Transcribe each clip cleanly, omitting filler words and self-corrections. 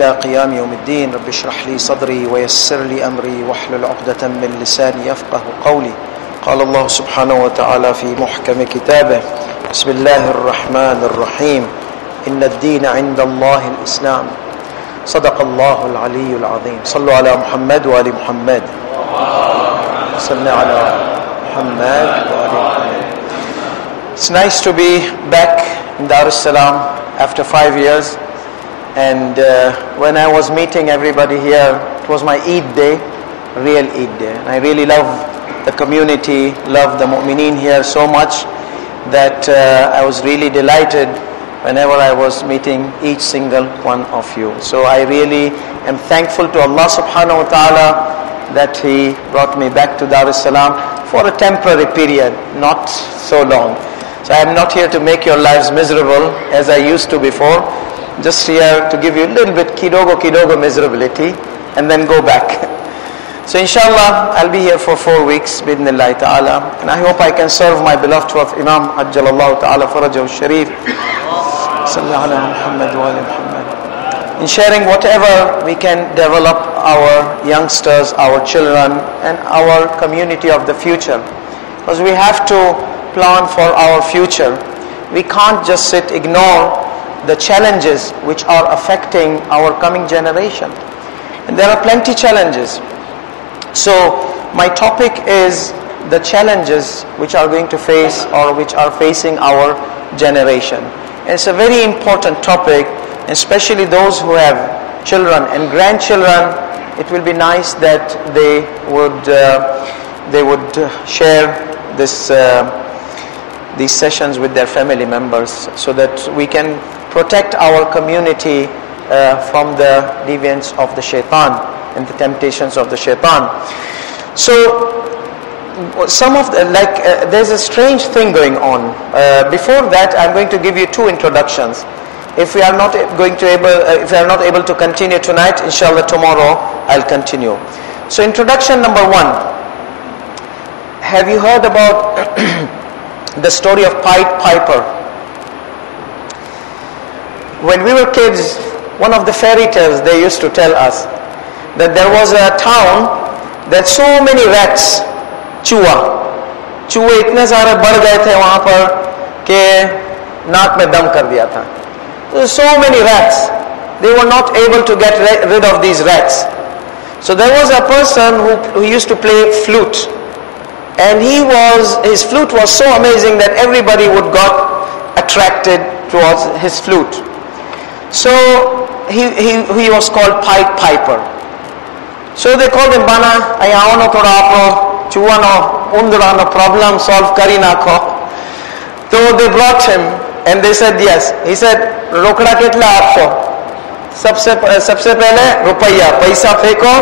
إلى قيام يوم الدين. رب اشرح لي صدري ويسر لي أمري واحلل عقدة من لساني يفقه قولي. قال الله سبحانه وتعالى في محكم كتابه: بسم الله الرحمن الرحيم، إن الدين عند الله الإسلام. صدق الله العلي العظيم. صلوا على محمد وآل محمد. صلوا على محمد وآل محمد. It's nice to be back in Dar es Salaam after 5 years. And when I was meeting everybody here, it was my Eid day, real Eid day. And I really love the community, love the mu'mineen here so much that I was really delighted whenever I was meeting each single one of you. So I really am thankful to Allah subhanahu wa ta'ala that He brought me back to Dar es Salaam for a temporary period, not so long. So I am not here to make your lives miserable as I used to before. Just here to give you a little bit kidogo miserability and then go back. So inshallah I'll be here for 4 weeks bidnillahi ta'ala, and I hope I can serve my beloved Prophet Imam Ajjalallahu ta'ala farajahu sharif sallallahu ala Muhammad wa ala Muhammad, in sharing whatever we can develop our youngsters, our children and our community of the future, because we have to plan for our future. We can't just sit, ignore the challenges which are affecting our coming generation. And there are plenty challenges. So my topic is the challenges which are going to face or which are facing our generation. And it's a very important topic, especially those who have children and grandchildren. It will be nice that they would share these sessions with their family members, so that we can protect our community from the deviance of the shaitan and the temptations of the shaitan. So some of the, there's a strange thing going on. Before that, I'm going to give you 2 introductions. If we are not able to continue tonight, inshallah tomorrow I'll continue. So introduction number 1. Have you heard about the story of Pied Piper? When we were kids, one of the fairy tales they used to tell us that there was a town that so many rats, चूहे इतने सारे बढ़ गए थे वहां पर कि नाक में दम कर दिया था. So many rats, they were not able to get rid of these rats. So there was a person who used to play flute, and his flute was so amazing that everybody would got attracted towards his flute. So he was called Pied Piper. So they called him, Bana, ayao no thoda apno chuwa no undra no problem solve kari nakho. So they brought him and they said yes. He said, Rokda ketla aapko? Sabse pehle rupaiya, paisa feko,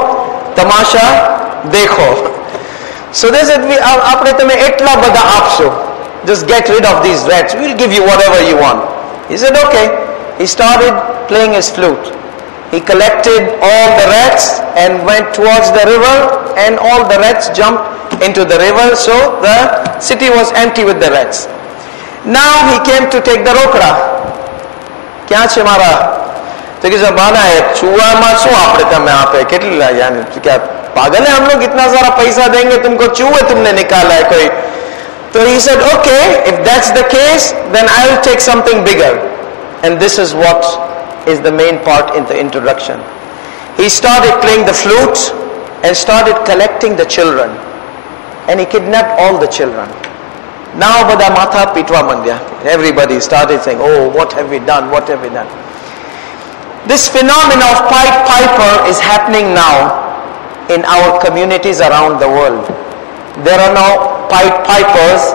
tamasha dekho. So they said, aapne tame etla bada aapso. Just get rid of these rats. We'll give you whatever you want. He said, okay. He started playing his flute. He collected all the rats and went towards the river, and all the rats jumped into the river, so the city was empty with the rats. Now he came to take the rokda. Kya che mara? To ki zabana hai, chuwa ma su aapne tame aape ketla yani kya pagal hai hum log itna sara paisa denge tumko chuhe tumne nikala hai koi. So he said, okay, if that's the case, then I will take something bigger. And this is what is the main part in the introduction. He started playing the flute and started collecting the children. And he kidnapped all the children. Now bada matha pitwa mandya. Everybody started saying, oh, what have we done? What have we done? This phenomenon of Pied Piper is happening now in our communities around the world. There are now Pied Pipers,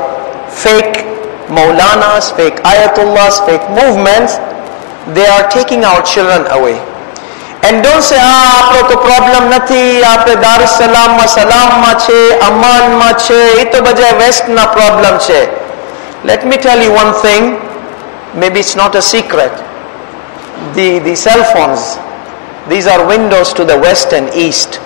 fake Maulanas, fake Ayatullahs, fake movements. They are taking our children away. And don't say, aapno to problem nathi, aapne Dar es Salaam ma salam ma che, aman ma che, ito bajay West na problem che. Let me tell you one thing, maybe it's not a secret. The cell phones, these are windows to the West and East.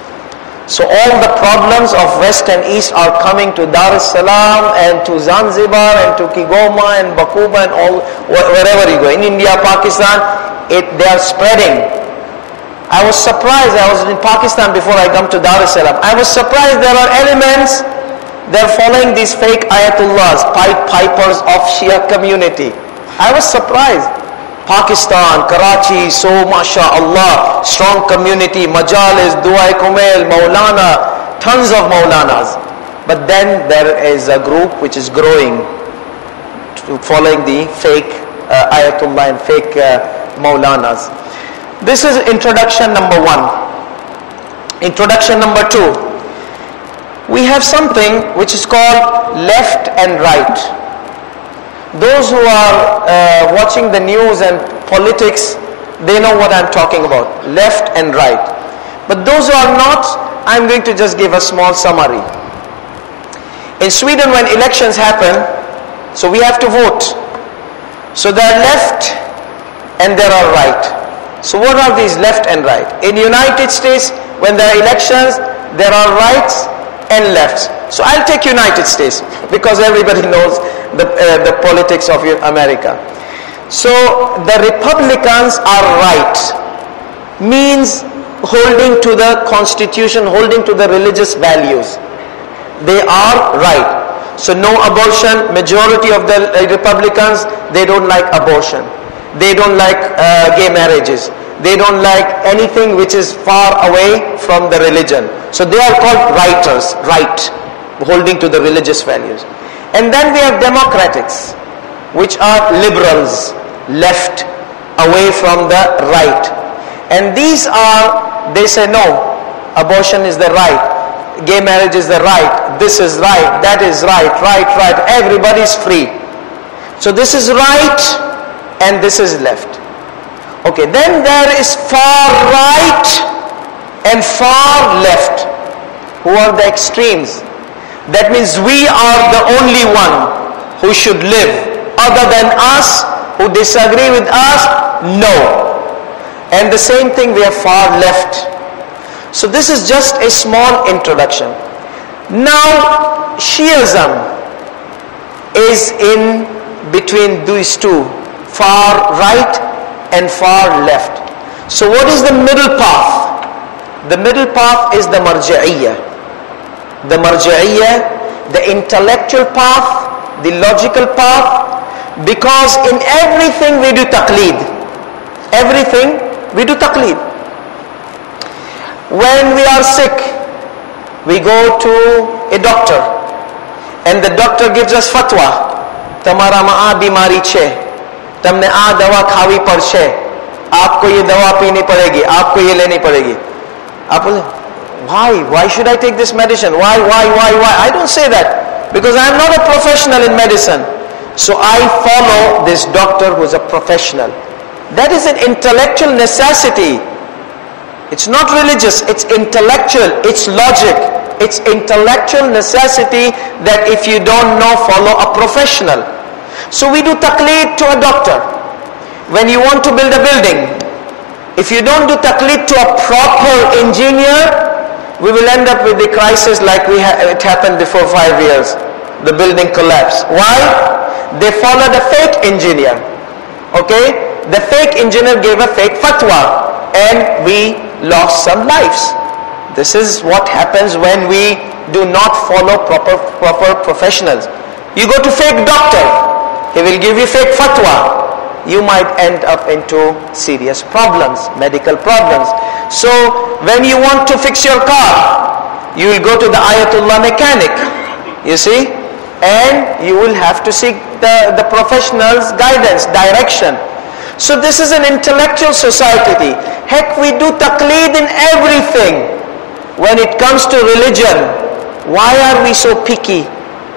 So all the problems of West and East are coming to Dar es Salaam and to Zanzibar and to Kigoma and Bakuba and all wherever you go. In India, Pakistan, they are spreading. was surprised. I was in Pakistan before I come to Dar es Salaam. I was surprised there are elements, they're following these fake ayatullahs, pipers of Shia community. I was surprised. Pakistan, Karachi, so mashallah, strong community, majalis, Duai Kumail, Maulana, tons of Maulanas. But then there is a group which is growing to following the fake ayatullah and fake Maulanas. This is introduction number 1. Introduction number 2. We have something which is called left and right. Those who are watching the news and politics, they know what I'm talking about, left and right. But those who are not, I'm going to just give a small summary. In Sweden, when elections happen, so we have to vote. So there are left and there are right. So what are these left and right? In United States, when there are elections, there are rights and lefts. So I'll take United States because everybody knows the politics of America. So the Republicans are right, means holding to the Constitution, holding to the religious values. They are right. So no abortion. Majority of the Republicans, they don't like abortion. They don't like gay marriages. They don't like anything which is far away from the religion. So they are called righters, right, holding to the religious values. And then we have Democrats, which are liberals, left, away from the right. And these are, they say no, abortion is the right, gay marriage is the right, this is right, that is right, right, everybody is free. So this is right and this is left. Okay, then there is far right and far left, who are the extremes. That means we are the only one who should live. Other than us, who disagree with us, no. And the same thing, we have far left. So this is just a small introduction. Now, Shiism is in between these two, far right and far left. So what is the middle path? The middle path is the Marja'iyya. The Marja'iyya, the intellectual path, the logical path, because in everything we do taqleed. Everything we do taqleed. When we are sick, we go to a doctor and the doctor gives us fatwa. Tamara ma aa bimari che, tamne aa dawa khavi padche, aapko ye dawa peeni padegi, aapko ye leni padegi. Why should I take this medicine? Why? I don't say that, because I am not a professional in medicine. So I follow this doctor who is a professional. That is an intellectual necessity. It's not religious, it's intellectual, it's logic. It's intellectual necessity that if you don't know, follow a professional. So we do taqleed to a doctor. When you want to build a building, if you don't do taqleed to a proper engineer, we will end up with the crisis like it happened before 5 years. The building collapsed. Why? They followed a fake engineer. Okay? The fake engineer gave a fake fatwa and we lost some lives. This is what happens when we do not follow proper professionals. You go to fake doctor, he will give you fake fatwa. You might end up into serious problems, medical problems. So when you want to fix your car, you will go to the Ayatollah mechanic, you see, and you will have to seek the professional's guidance, direction. So this is an intellectual society. Heck, we do taqleed in everything. When it comes to religion, why are we so picky?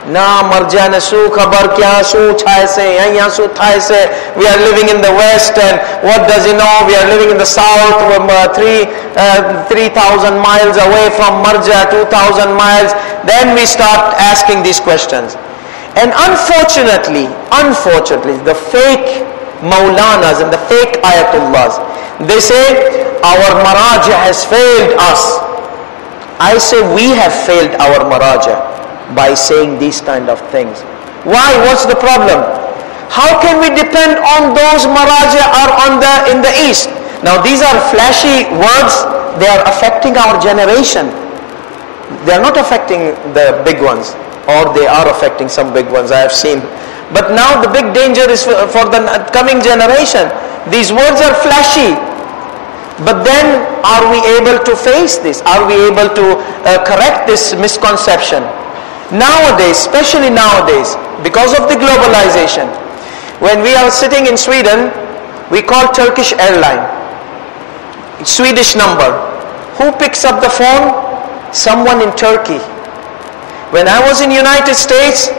Na marjana su khabar kya su chai se yaya su thai se. We are living in the west, and what does he know? We are living in the south, 3,000 miles away from marja, 2,000 miles. Then we start asking these questions. And unfortunately, the fake Maulanas and the fake Ayatullahs, they say our Maraja has failed us. I say we have failed our Maraja by saying these kind of things. Why? What's the problem? How can we depend on those Maraja are in the east? Now these are flashy words, they are affecting our generation. They are not affecting the big ones, or they are affecting some big ones, I have seen. But now the big danger is for the coming generation. These words are flashy. But then are we able to face this? Are we able to correct this misconception? Nowadays, especially nowadays, because of the globalization, when we are sitting in Sweden, we call Turkish airline. Swedish number. Who picks up the phone? Someone in Turkey. When I was in United States,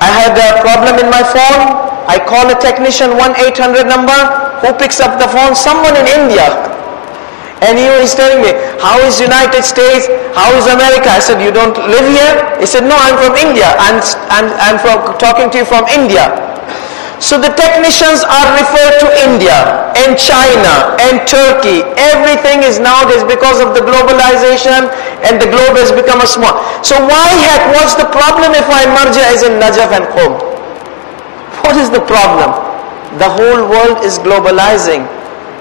I had a problem in my phone. I call a technician, 1-800 number. Who picks up the phone? Someone in India. And he was telling me, how is United States? How is America? I said, you don't live here? He said, no, I'm from India. I'm talking to you from India. So the technicians are referred to India and China and Turkey. Everything is nowadays because of the globalization, and the globe has become a small. So what's the problem if my marja is in Najaf and Qom? What is the problem? The whole world is globalizing.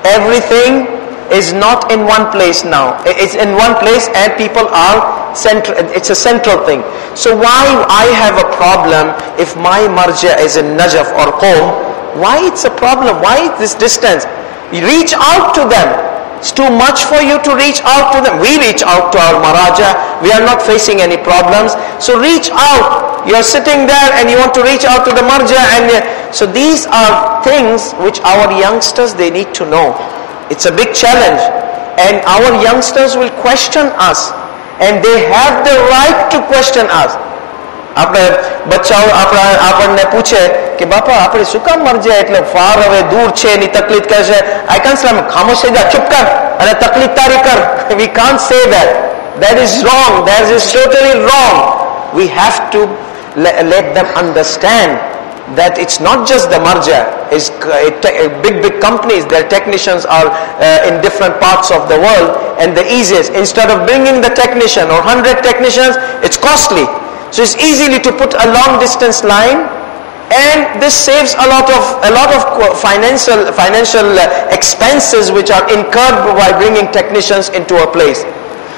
Everything is not in one place now. It's in one place and people are central. It's a central thing. So why I have a problem if my marja is in Najaf or Qom? Why it's a problem? Why this distance? You reach out to them. It's too much for you to reach out to them. We reach out to our maraja. We are not facing any problems. So reach out. You are sitting there and you want to reach out to the marja. So these are things which our youngsters, they need to know. It's a big challenge. And our youngsters will question us. And they have the right to question us. આપણે બચ્ચાઓ આપણને પૂછે કે બાપા આપણે શું કામ મર જાય એટલે ફાર હવે દૂર છે એની તકલીફ કહે છે I can't say ખામોશ થઈ જા ચૂપ કર અને તકલીફ તારી કર. We can't say that. That is wrong. That is totally wrong. We have to let them understand that it's not just the marja. It's big companies, their technicians are in different parts of the world, and the easiest, instead of bringing the technician or 100 technicians, it's costly. So it's easily to put a long distance line, and this saves a lot of financial expenses which are incurred by bringing technicians into a place.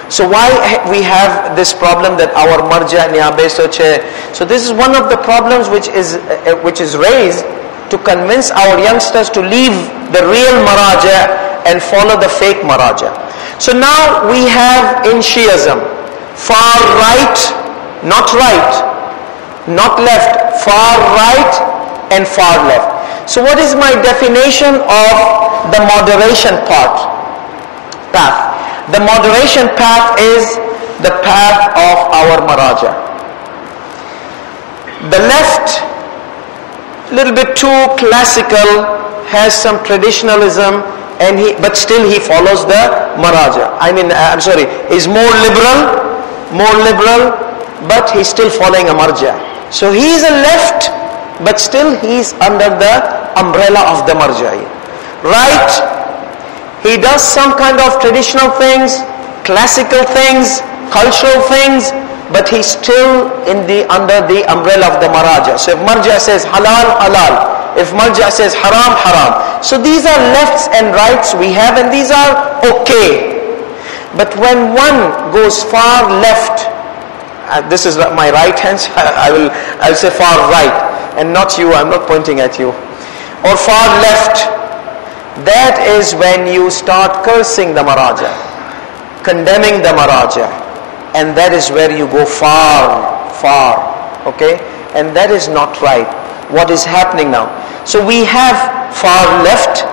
So why we have this problem that our marja niyabe soche? So this is one of the problems which is raised to convince our youngsters to leave the real maraja and follow the fake maraja. So now we have in Shiism far right, not right, not left, far right and far left. So what is my definition of the moderation path? The moderation path is the path of our maraja. The left, little bit too classical, has some traditionalism, but still he follows the maraja. Is more liberal, but he's still following a marja. So he is a left, but still he's under the umbrella of the marja. Right, he does some kind of traditional things, classical things, cultural things, but he's still under the umbrella of the maraja. So if marja says halal, halal. If marja says haram, haram. So these are lefts and rights we have, and these are okay. But when one goes far left, this is my right hand, I'll say far right, and not you, I'm not pointing at you. Or far left, that is when you start cursing the maraja, condemning the maraja, and that is where you go far, okay? And that is not right. What is happening now? So we have far left,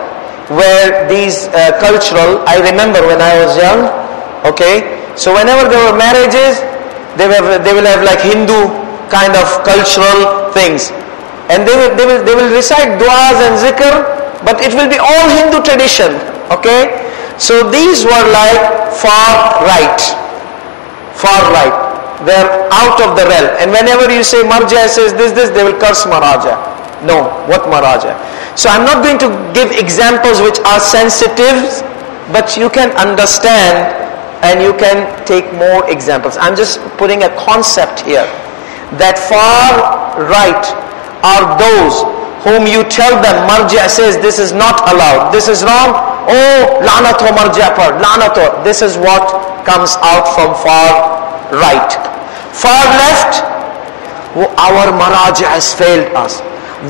where these cultural, I remember when I was young, okay? So whenever there were marriages, they will have like Hindu kind of cultural things, and they will recite du'as and zikr, but it will be all Hindu tradition, okay? So these were like far right. They're out of the realm. And whenever you say marja says this, they will curse maraja. No, what maraja? So I'm not going to give examples which are sensitive, but you can understand and you can take more examples. I'm just putting a concept here, that far right are those whom you tell them marja says this is not allowed, this is wrong, oh, lanat ho marja par, lanat ho. This is what comes out from far right. Far left, our maraja has failed us.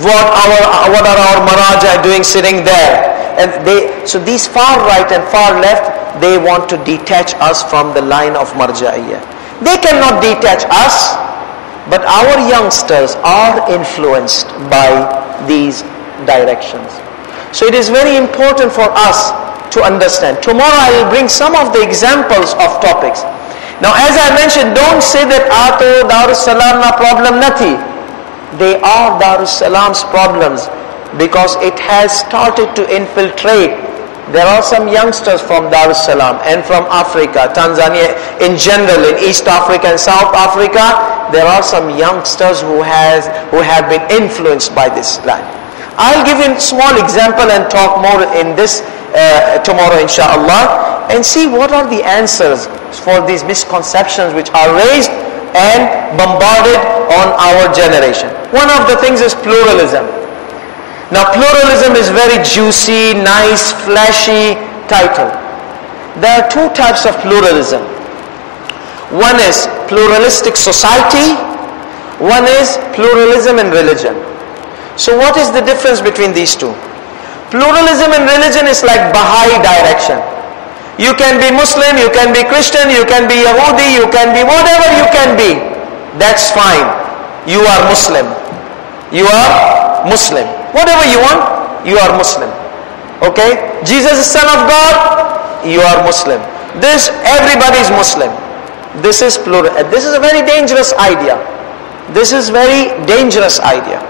What are our maraja doing sitting there? And so these far right and far left, they want to detach us from the line of marja'iyah. They cannot detach us, but our youngsters are influenced by these directions. So it is very important for us to understand. Tomorrow I will bring some of the examples of topics. Now as I mentioned, don't say that Ato Darussalam na problem nathi. They are Darussalam's problems because it has started to infiltrate. There are some youngsters from Darussalam and from Africa, Tanzania in general, in East Africa and South Africa. There are some youngsters who have been influenced by this line. I'll give you a small example and talk more in this tomorrow inshallah, and see what are the answers for these misconceptions which are raised and bombarded on our generation. One of the things is pluralism. Now pluralism is very juicy, nice, flashy title. There are two types of pluralism. One is pluralistic society, one is pluralism in religion. So what is the difference between these two? Pluralism in religion is like Baha'i direction. You can be Muslim, you can be Christian, you can be Yahudi, you can be whatever you can be. That's fine. You are Muslim. You are Muslim. Whatever you want, you are Muslim. Okay? Jesus is Son of God, you are Muslim. Everybody is Muslim. This is plural. This is a very dangerous idea. This is very dangerous idea.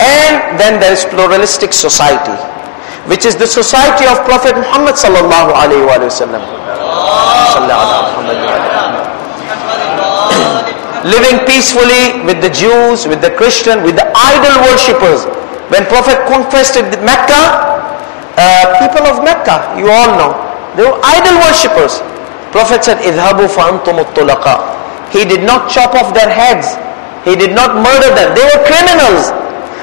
And then there is pluralistic society, which is the society of Prophet Muhammad sallallahu alaihi wasallam. Living peacefully with the Jews, with the Christian, with the idol worshippers. When Prophet conquered Mecca, people of Mecca, you all know, they were idol worshippers. Prophet said, "Idhabu fa antum at-tulaqa." He did not chop off their heads. He did not murder them. They were criminals.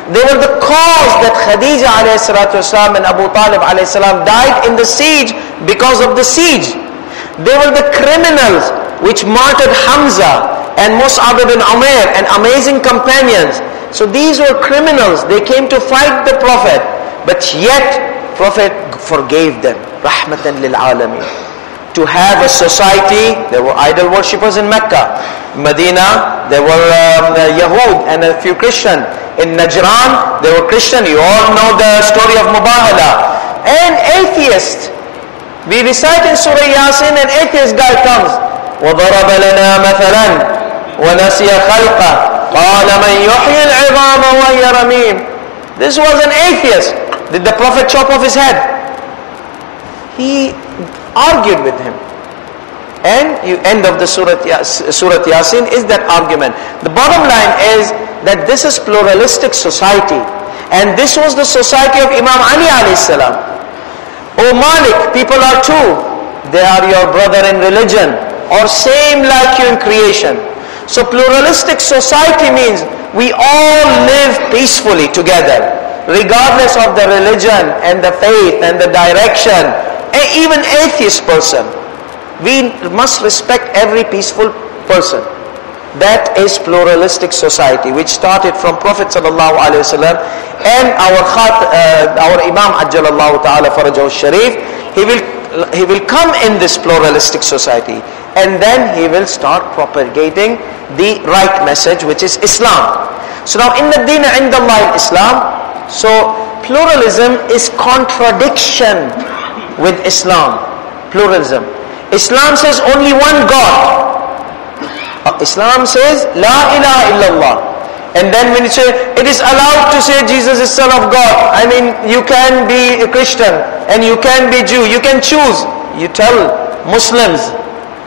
They were the cause that Khadija alayhi salatu wasalam and Abu Talib alayhi salam died in the siege because of the siege. They were the criminals which martyred Hamza and Mus'ab ibn Umair and amazing companions. So these were criminals. They came to fight the Prophet, but yet Prophet forgave them. Rahmatan lil alamin. To have a society, there were idol worshippers in Mecca. Medina, there were Yahud and a few Christian. In Najran, there were Christian. You all know the story of Mubahala. And atheists. We recite in Surah Yasin, an atheist guy comes. وَضَرَبَ لَنَا مَثَلًا وَنَسِيَ خَلْقَهُ قَالَ مَنْ يُحْيِي الْعِظَامَ وَهِيَ رَمِيمٌ. This was an atheist. Did the Prophet chop off his head? He argued with him. And you end of the Surah Yasin is that argument. The bottom line is that this is pluralistic society. And this was the society of Imam Ali alayhi salam. Oh Malik, people are two. They are your brother in religion or same like you in creation. So pluralistic society means we all live peacefully together, regardless of the religion and the faith and the direction. And even atheist person, we must respect every peaceful person. That is pluralistic society, which started from Prophet sallallahu alaihi wasallam and our Imam ajjalallahu ta'ala farajahu sharif. He will come in this pluralistic society, and then he will start propagating the right message, which is Islam. So now, inna ad-deen 'inda Allah Islam. So pluralism is contradiction with Islam. Pluralism. Islam says only one God. Islam says La ilaha illallah. And then when you say it is allowed to say Jesus is Son of God, I mean you can be a Christian and you can be Jew, you can choose. You tell Muslims,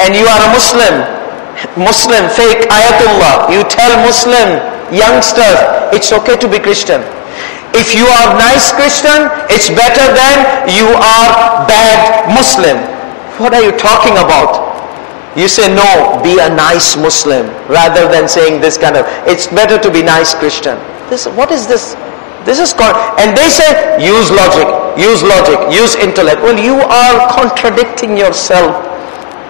and you are a Muslim fake ayatullah, you tell Muslim youngsters it's okay to be Christian. If you are nice Christian, it's better than you are bad Muslim. What are you talking about? You say no, be a nice Muslim, rather than saying this kind of, it's better to be nice Christian. What is this? This is called, and they say, use logic, use intellect. Well, you are contradicting yourself.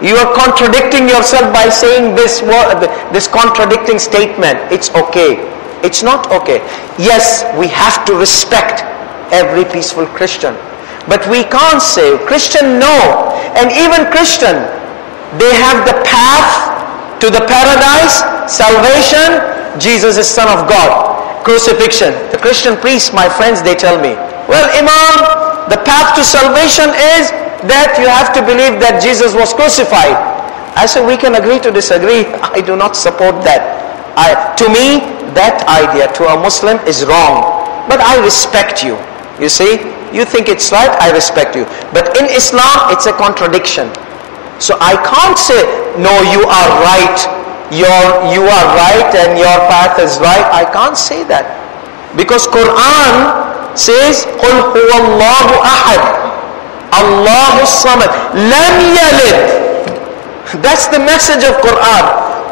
You are contradicting yourself by saying this word, this contradicting statement. It's okay. It's not okay. Yes, we have to respect every peaceful Christian. But we can't say, Christian, no. And even Christian, they have the path to the paradise, salvation. Jesus is Son of God. Crucifixion. The Christian priests, my friends, they tell me, well, Imam, the path to salvation is that you have to believe that Jesus was crucified. I say, we can agree to disagree. I do not support that. To me, that idea to a Muslim is wrong. But I respect you. You see, you think it's right, I respect you. But in Islam, it's a contradiction. So I can't say, no, you are right. You are right and your path is right. I can't say that. Because Quran says, قُلْ هُوَ اللَّهُ أَحَدٌ Allahu Samad Lam Yalid. That's the message of Quran.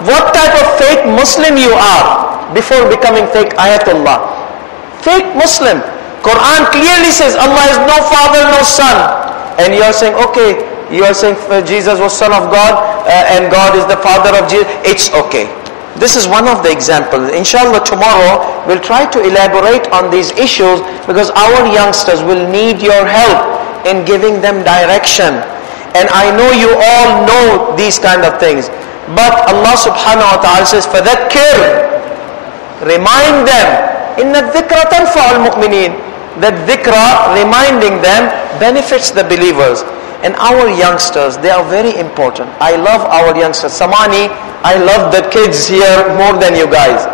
What type of fake Muslim you are before becoming fake Ayatollah? Fake Muslim. Quran clearly says Allah is no father, no son. And you are saying, okay, you are saying Jesus was Son of God and God is the father of Jesus. It's okay. This is one of the examples. Inshallah, tomorrow we'll try to elaborate on these issues because our youngsters will need your help in giving them direction. And I know you all know these kind of things. But Allah subhanahu wa ta'ala says, فَذَكِّرْ Remind them. إِنَّ الذِّكْرَ تَنْفَعُ الْمُؤْمِنِينَ That dhikra, reminding them, benefits the believers. And our youngsters, they are very important. I love our youngsters. Samani, I love the kids here more than you guys.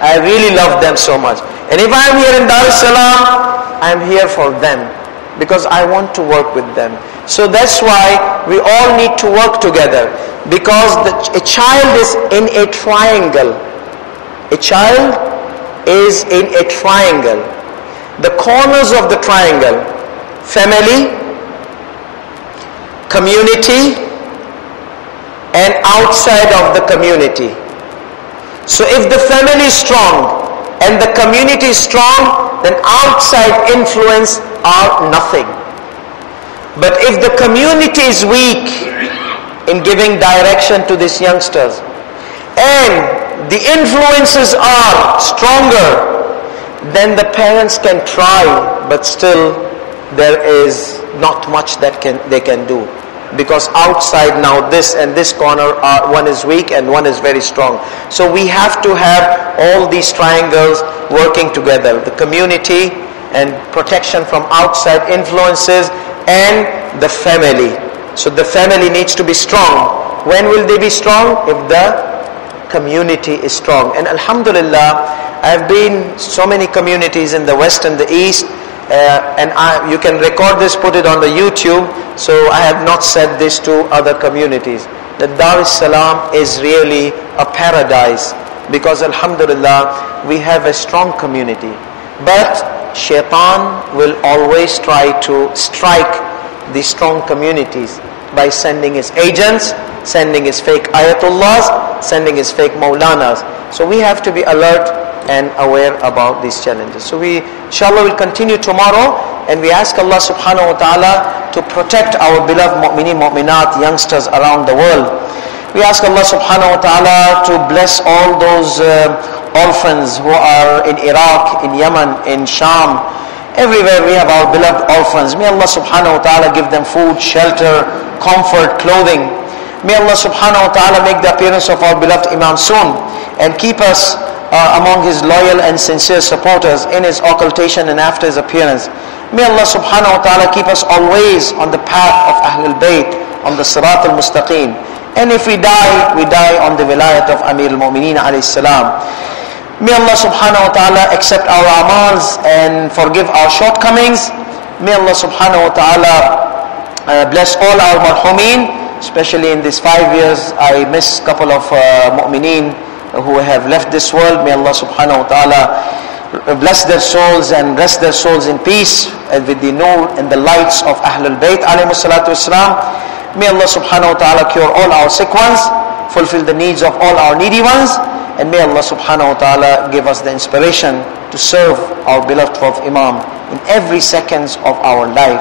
I really love them so much. And if I am here in Dar es Salaam, I am here for them. Because I want to work with them. So that's why we all need to work together. Because a child is in a triangle. A child is in a triangle. The corners of the triangle: family, community, and outside of the community. So if the family is strong and the community is strong, then outside influence are nothing. But if the community is weak in giving direction to these youngsters and the influences are stronger, then the parents can try, but still there is not much that they can do. Because outside now this and this corner, one is weak and one is very strong. So we have to have all these triangles working together. The community and protection from outside influences and the family. So the family needs to be strong. When will they be strong? If the community is strong. And alhamdulillah, I have been so many communities in the West and the East, and you can record this, put it on the YouTube. So I have not said this to other communities, that Dar es Salaam is really a paradise, because alhamdulillah we have a strong community. But shaitan will always try to strike the strong communities by sending his agents, sending his fake ayatullahs, sending his fake maulanas. So we have to be alert and aware about these challenges. So we inshallah will continue tomorrow, and we ask Allah subhanahu wa ta'ala to protect our beloved mu'mineen, mu'minat, youngsters around the world. We ask Allah subhanahu wa ta'ala to bless all those orphans who are in Iraq, in Yemen, in Sham. Everywhere we have our beloved orphans. May Allah subhanahu wa ta'ala give them food, shelter, comfort, clothing. May Allah subhanahu wa ta'ala make the appearance of our beloved Imam soon, and keep us among his loyal and sincere supporters in his occultation and after his appearance. May Allah subhanahu wa ta'ala keep us always on the path of Ahlul Bayt, on the Sirat al-Mustaqim. And if we die on the wilayat of Amir al-Mu'mineen alayhi salam. May Allah subhanahu wa ta'ala accept our amals and forgive our shortcomings. May Allah subhanahu wa ta'ala bless all our marhumeen, especially in these 5 years. I miss a couple of mu'mineen who have left this world. May Allah subhanahu wa ta'ala bless their souls and rest their souls in peace with the nur and the lights of Ahlul Bayt alayhi salatu wassalam. May Allah subhanahu wa ta'ala cure all our sick ones, fulfill the needs of all our needy ones, And may Allah subhanahu wa ta'ala give us the inspiration to serve our beloved fourth Imam in every seconds of our life.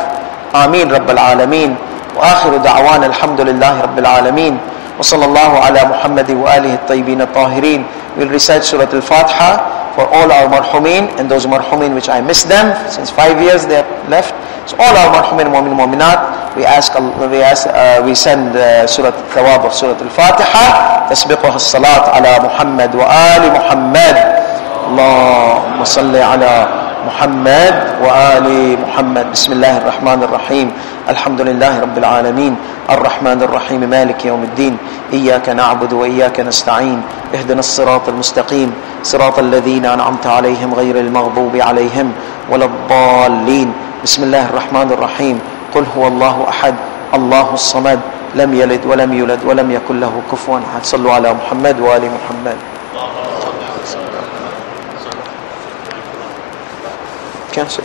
Ameen Rabbil Alameen. Wa akhiru da'wana alhamdulillahi Rabbil Alameen. Wa sallallahu ala Muhammadi wa alihi at-tayyibin at-tahirin. We'll recite Surah Al-Fatiha for all our marhumin, and those marhumin which I missed them, since 5 years they have left. So all our marhumin mu'min mu'minat, we send Surah Al-Thawab of Surah Al-Fatiha. تسبقها الصلاة على محمد وآل محمد. اللهم صل على محمد وآل محمد. بسم الله الرحمن الرحيم. الحمد لله رب العالمين الرحمن الرحيم مالك يوم الدين إياك نعبد وإياك نستعين اهدنا الصراط المستقيم صراط الذين أنعمت عليهم غير المغضوب عليهم ولا الضالين. بسم الله الرحمن الرحيم. قل هو الله أحد الله الصمد لم يلد ولم يولد ولم يكن له كفوا أحد. صلوا على محمد وآل محمد. कैसे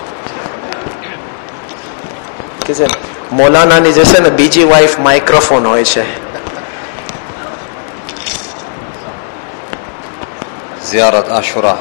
मौलाना ने जैसे ना बीजी wife microphone હોય છે. زيارة عاشوراء